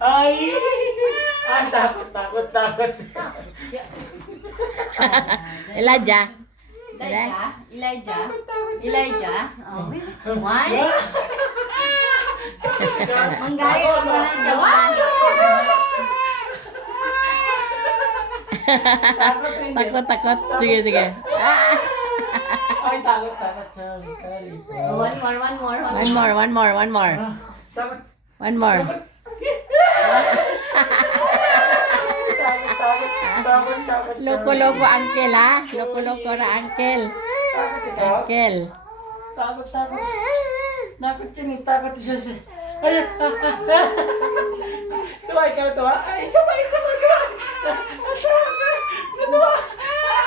Ay! Ay, takot. Elijah. Elijah. Okay. One. Manggaya ka mo ng jawan. Takot. Sige. Ay, takot. Sorry. One more. Takot. One more. Takot. Loko-loko uncle ha. Loko-loko na uncle. Uncle. Takot. Takot siya. Ay, tuwa ikaw. Ay, sabay, tuwa.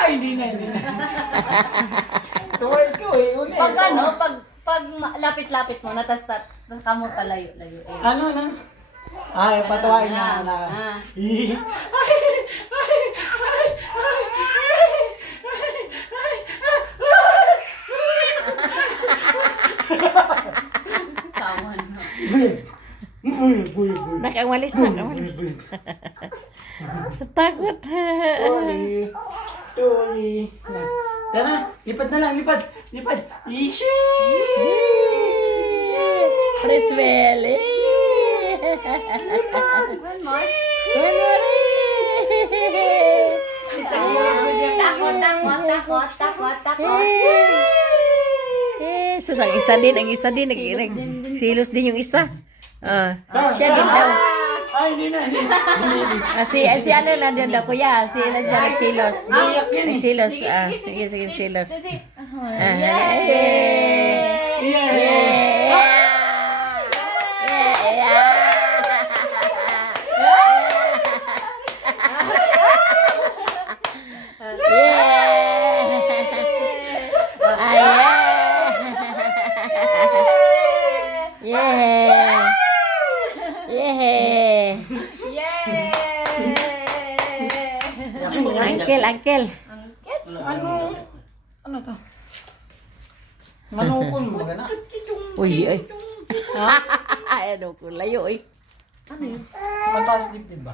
Ay, hindi na. Tuwa ikaw uli. Pag lapit-lapit mo na, tas kamo talayo-layo. Ano? Ay, patawain na. Ay. Sawan na. Buy. Nakawalis. Takot. Tuloy. Tara, lipad na lang. Ishi! Preswell. One more. Takot. Sus, ang isa din. Silos din yung isa. Siya din daw. Ay, hindi na. Si ano na din daw kuya. Sila dyan nagsilos. Iyak yan eh. Nagsilos. Sige, silos. Uncle. Ano to? Manukon mo gana? Uy, ay. Ano ko, layo eh. Mataas dibdib ba?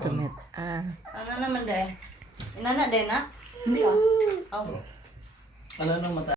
Tumit. Ano naman din? Inana din, ha? Ano mataas?